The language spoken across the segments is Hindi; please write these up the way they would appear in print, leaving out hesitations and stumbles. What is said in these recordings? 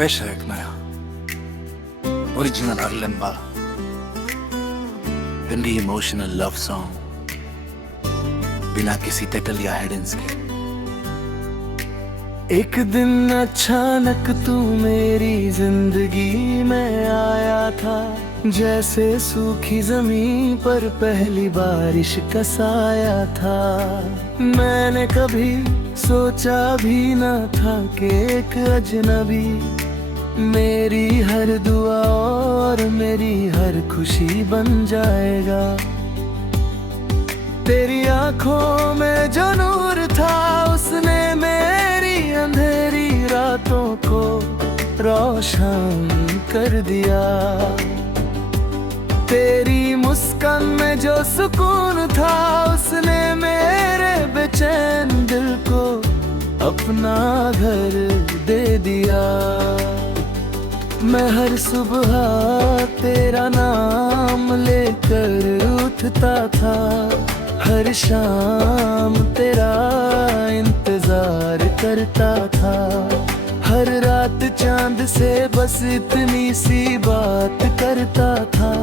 पेश है एक नया ओरिजिनल अरलेम्बा हिंदी इमोशनल लव सॉन्ग बिना किसी टाइटल या हेडिंग्स के। एक दिन अचानक तू मेरी जिंदगी में आया था, जैसे सूखी जमीन पर पहली बारिश का साया था। मैंने कभी सोचा भी न था कि एक अजनबी मेरी हर दुआ और मेरी हर खुशी बन जाएगा। तेरी आंखों में जो नूर था उसने मेरी अंधेरी रातों को रोशन कर दिया। तेरी मुस्कान में जो सुकून था उसने मेरे बेचैन दिल को अपना घर दे दिया। मैं हर सुबह तेरा नाम लेकर उठता था, हर शाम तेरा इंतजार करता था। हर रात चांद से बस इतनी सी बात करता था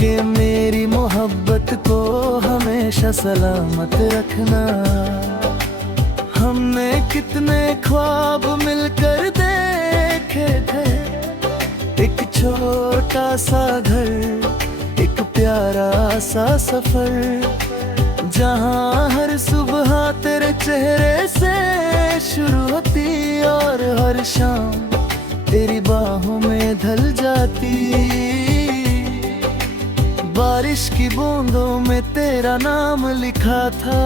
कि मेरी मोहब्बत को हमेशा सलामत रखना। हमने कितने ख्वाब मिलकर देखे थे, एक छोटा सा घर, एक प्यारा सा सफर, जहाँ हर सुबह तेरे चेहरे से शुरू होती और हर शाम तेरी बाहों में ढल जाती। बारिश की बूंदों में तेरा नाम लिखा था,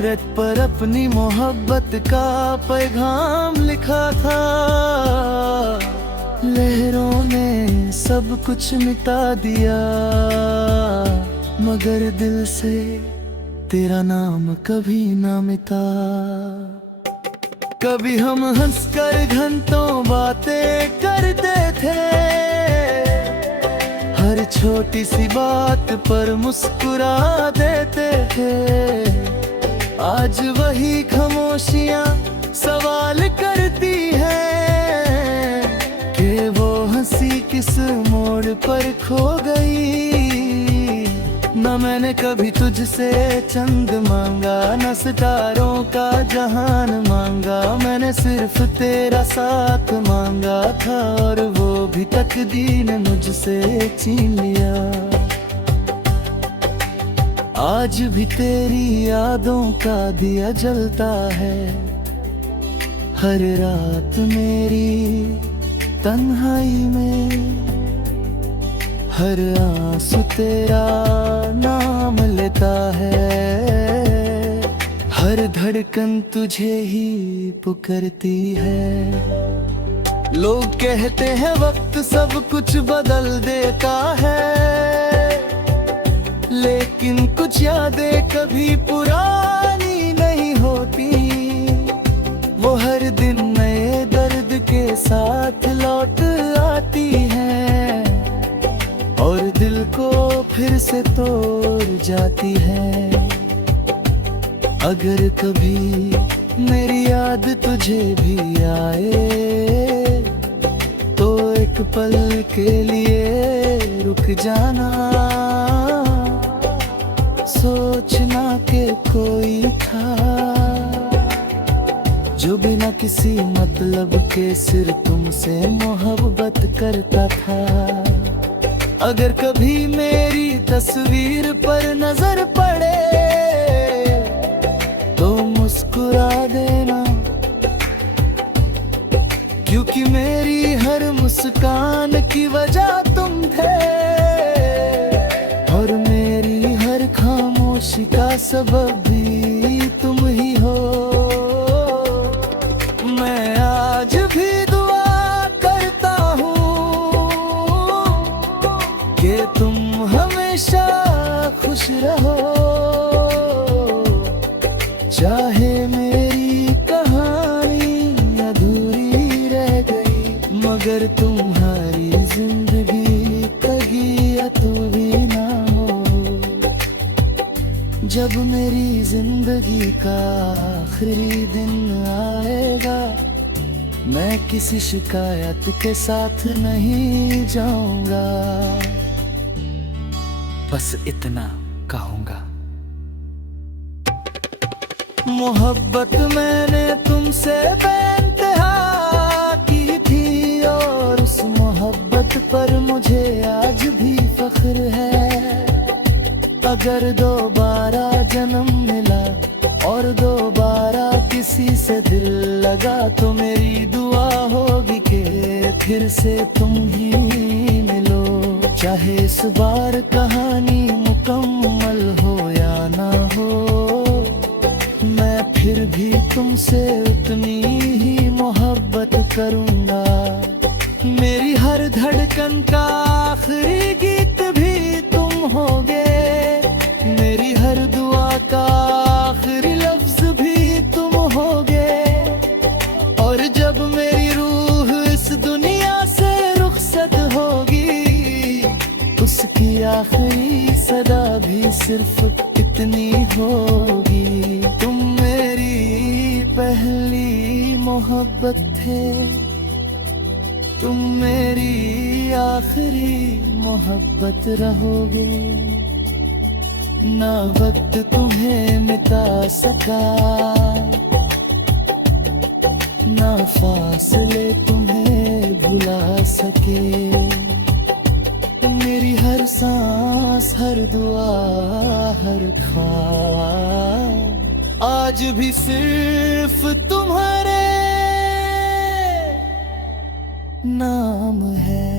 रेत पर अपनी मोहब्बत का पैगाम लिखा था। लहरों ने सब कुछ मिटा दिया, मगर दिल से तेरा नाम कभी ना मिटा। कभी हम हंसकर घंटों बातें करते थे, हर छोटी सी बात पर मुस्कुरा देते थे। आज वही खामोशियां सवाल करती हैं कि वो हंसी किस मोड़ पर खो गई। न मैंने कभी तुझसे चंद मांगा, न सितारों का जहान मांगा। मैंने सिर्फ तेरा साथ मांगा था और वो भी तकदीर ने मुझसे छीन लिया। आज भी तेरी यादों का दिया जलता है, हर रात मेरी तन्हाई में। हर आंसू तेरा नाम लेता है, हर धड़कन तुझे ही पुकारती है। लोग कहते हैं वक्त सब कुछ बदल देता है, लेकिन कुछ यादें कभी पुरानी नहीं होती। वो हर दिन नए दर्द के साथ लौट आती हैं और दिल को फिर से तोड़ जाती है। अगर कभी मेरी याद तुझे भी आए तो एक पल के लिए रुक जाना। सोचना कि कोई था जो बिना किसी मतलब के सिर्फ तुमसे मोहब्बत करता था। अगर कभी मेरी तस्वीर पर नजर पड़े तो मुस्कुरा देना, क्योंकि मेरी हर मुस्कान की वजह तुम थे और मेरी हर खामोशी का सबब भी तुम ही हो। मैं आज भी दुआ करता हूँ कि तुम हमेशा खुश रहो। चाहे मेरी कहानी अधूरी रह गई, मगर तुम्हारी जिंदगी कभी अधूरी ना हो। जब मेरी जिंदगी का आखिरी दिन आएगा मैं किसी शिकायत के साथ नहीं जाऊंगा, बस इतना कहूंगा। मोहब्बत मैंने तुमसे बेइंतहा की थी, और उस मोहब्बत पर मुझे आज भी फख्र है। अगर दोबारा जन्म मिला और दोबारा किसी से दिल लगा, तो मेरी दुआ होगी कि फिर से तुम ही मिलो। चाहे इस बार कहानी मुकम्मल हो या ना हो, मैं फिर भी तुमसे उतनी ही मोहब्बत करूंगा। मेरी हर धड़कन का आखिरी गीत भी तुम होगे, मेरी हर दुआ का आखिरी लफ्ज भी तुम होगे। और जब मेरी रूह इस दुनिया से रुखसत होगी, उसकी आखिरी सदा भी सिर्फ इतनी होगी, तुम मेरी पहली मोहब्बत थे, तुम मेरी आखिरी मोहब्बत रहोगे। ना वक्त तुम्हें मिटा सका, ना फासले तुम्हें भुला सके। मेरी हर सांस, हर दुआ, हर ख्वाब आज भी सिर्फ तुम्हारे नाम है।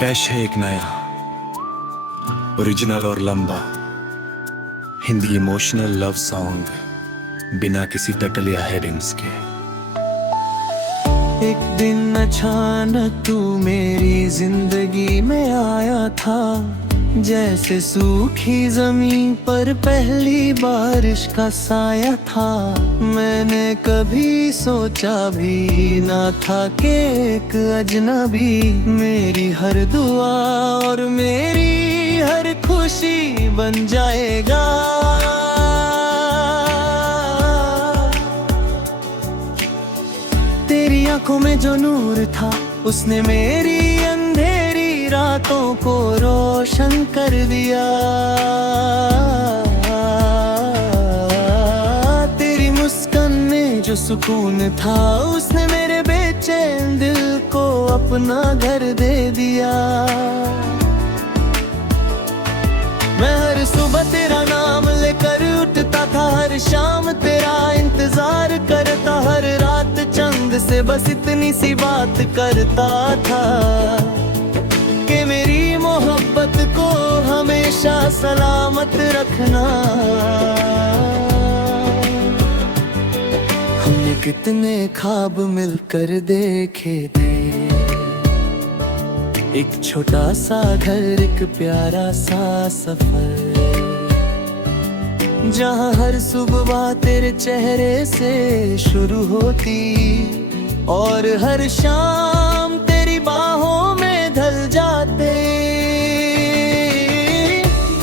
पेश है एक नया, ओरिजिनल और लंबा हिंदी इमोशनल लव सॉन्ग बिना किसी टाइटल या हेडिंग्स के। एक दिन अचानक तू मेरी जिंदगी में आया था, जैसे सूखी जमीन पर पहली बारिश का साया था। मैंने कभी सोचा भी ना था कि एक अजनबी मेरी हर दुआ और मेरी हर खुशी बन जाएगा। तेरी आंखों में जो नूर था, उसने मेरी अंधेरी रातों को रोशन कर दिया। तेरी मुस्कान में जो सुकून था, उसने मेरे बेचैन दिल को अपना घर दे दिया। मैं हर सुबह तेरा नाम लेकर उठता था, हर शाम तेरा इंतजार करता, हर रात चंद से बस इतनी सी बात करता था कि मेरी मोहब्बत को हमेशा सलामत रखना। हमने कितने ख्वाब मिलकर देखे थे, एक छोटा सा घर, एक प्यारा सा सफर, जहाँ हर सुबह तेरे चेहरे से शुरू होती और हर शाम तेरी बाहों में ढल जाते।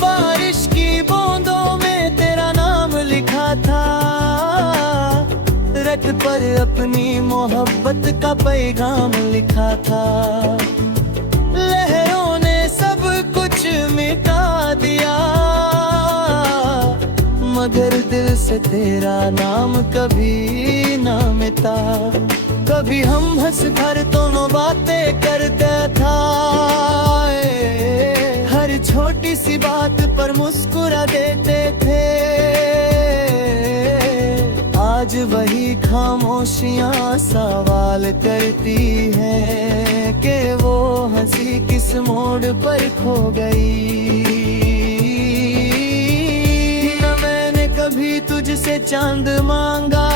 बारिश की बूंदों में तेरा नाम लिखा था, रट पर अपनी मोहब्बत का पैगाम लिखा था। लहरों ने सब कुछ मिटा दिया, मगर दिल से तेरा नाम कभी ना मिटा। कभी हम हंस कर दोनों बातें करते था, हर छोटी सी बात पर मुस्कुरा देते थे। आज वही खामोशियां सवाल करती हैं कि वो हंसी किस मोड़ पर खो गई। कभी तुझसे चांद मांगा,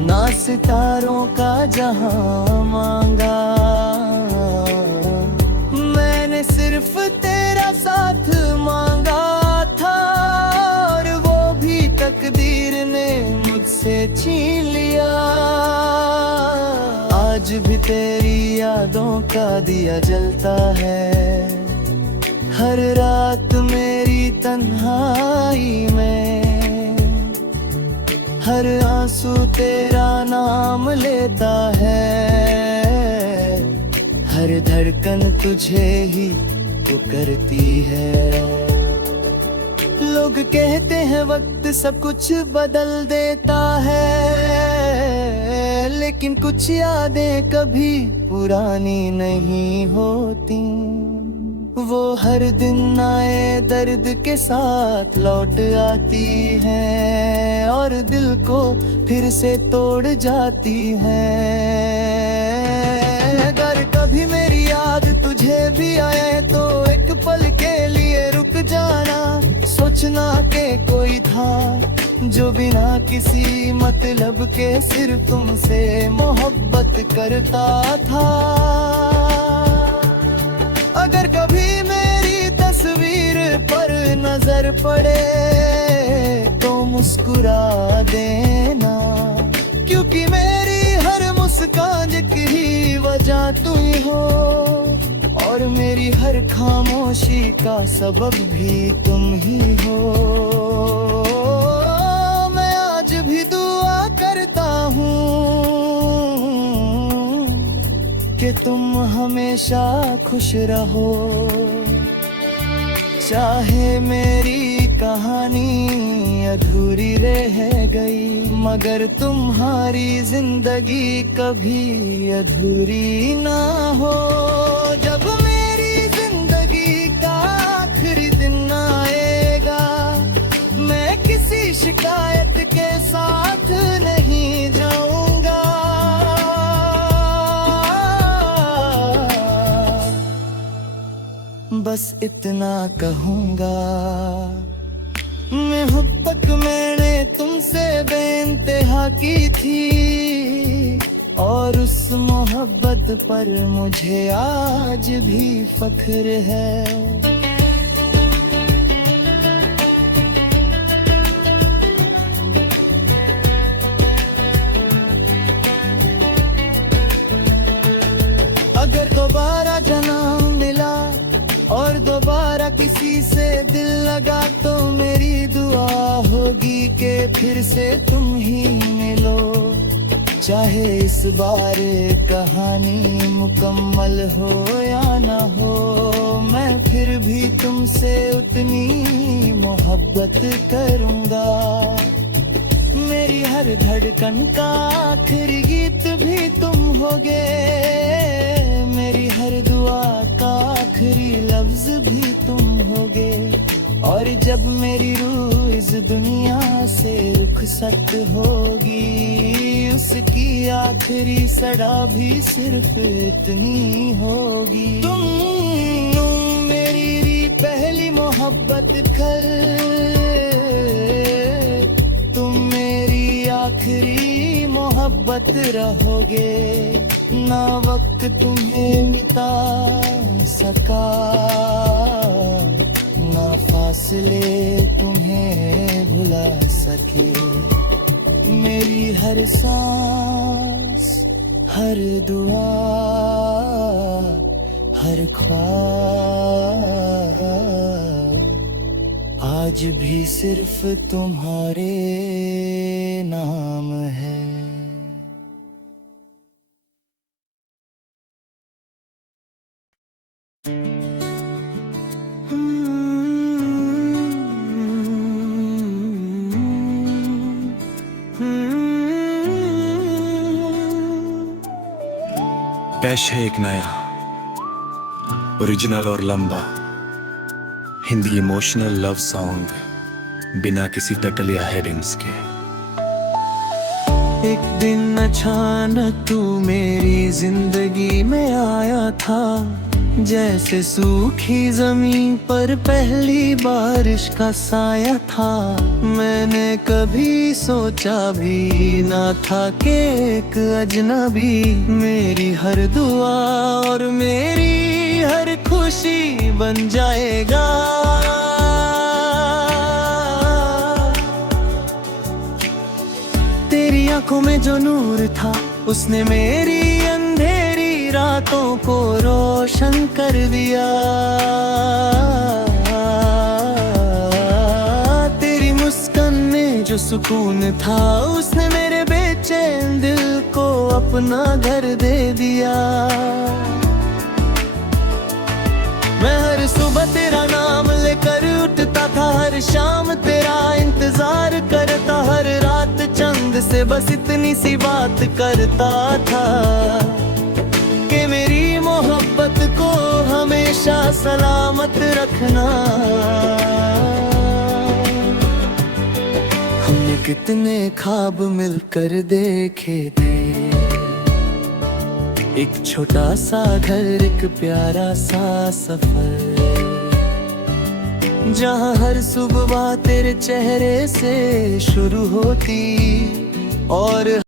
ना सितारों का जहां मांगा। मैंने सिर्फ तेरा साथ मांगा था, और वो भी तकदीर तेरी यादों का दिया जलता है। हर रात मेरी तन्हाई में हर आंसू तेरा नाम लेता है। हर धड़कन तुझे ही पुकारती है। लोग कहते हैं वक्त सब कुछ बदल देता है, लेकिन कुछ यादें कभी पुरानी नहीं होती। वो हर दिन नए दर्द के साथ लौट आती हैं और दिल को फिर से तोड़ जाती हैं। अगर कभी मेरी याद तुझे भी आए तो एक पल के लिए रुक जाना। सोचना के कोई था जो बिना किसी मतलब के सिर्फ तुमसे मोहब्बत करता था। अगर कभी मेरी तस्वीर पर नजर पड़े तो मुस्कुरा देना, क्योंकि मेरी हर मुस्कान की वजह तू ही हो और मेरी हर खामोशी का सबब भी तुम ही हो। मैं आज भी दुआ करता हूँ कि तुम हमेशा खुश रहो। चाहे मेरी कहानी अधूरी रह गई, मगर तुम्हारी जिंदगी कभी अधूरी ना हो। जब मेरी जिंदगी का आखिरी दिन आएगा, मैं किसी शिकायत के साथ नहीं जाऊंगा। बस इतना कहूंगा, मोहब्बत मैंने तुमसे बेइंतहा की थी और उस मोहब्बत पर मुझे आज भी फख्र है। अगर दोबारा जन्म मिला और दोबारा किसी से दिल लगा तो मेरी दुआ होगी कि फिर से तुम ही मिलो। चाहे इस बार कहानी मुकम्मल हो या ना हो, मैं फिर भी तुमसे उतनी मोहब्बत करूंगा। मेरी हर धड़कन का आखिरी गीत भी तुम होगे, मेरी हर दुआ का आखिरी लफ्ज भी तुम होगे। और जब मेरी रूह इस दुनिया से रुखसत होगी, उसकी आखिरी सदा भी सिर्फ इतनी होगी। तुम मेरी पहली मोहब्बत कर, तुम मेरी आखिरी मोहब्बत रहोगे। ना वक्त तुम्हें मिटा सका, ना फासले तुम्हें भुला सके। मेरी हर सांस, हर दुआ, हर ख्वाब आज भी सिर्फ तुम्हारे नाम है। पेश है एक नया, ओरिजिनल और लंबा हिंदी इमोशनल लव सॉन्ग बिना किसी टाइटल या हेडिंग्स के। एक दिन अचानक तू मेरी जिंदगी में आया था, जैसे सूखी जमीन पर पहली बारिश का साया था। मैंने कभी सोचा भी ना था कि एक अजनबी मेरी हर दुआ और मेरी हर खुशी बन जाएगा। तेरी आंखों में जो नूर था उसने मेरी अंधेरी रातों को रोशन कर दिया। तेरी मुस्कान में जो सुकून था उसने मेरे बेचैन दिल को अपना घर दे दिया। मैं हर सुबह तेरा नाम लेकर उठता था, हर शाम तेरा इंतजार करता, हर रात चंद से बस इतनी सी बात करता था कि मेरी मोहब्बत को हमेशा सलामत रखना। हमने कितने ख्वाब मिलकर देखे थे, एक छोटा सा घर, एक प्यारा सा सफर, जहाँ हर सुबह तेरे चेहरे से शुरू होती और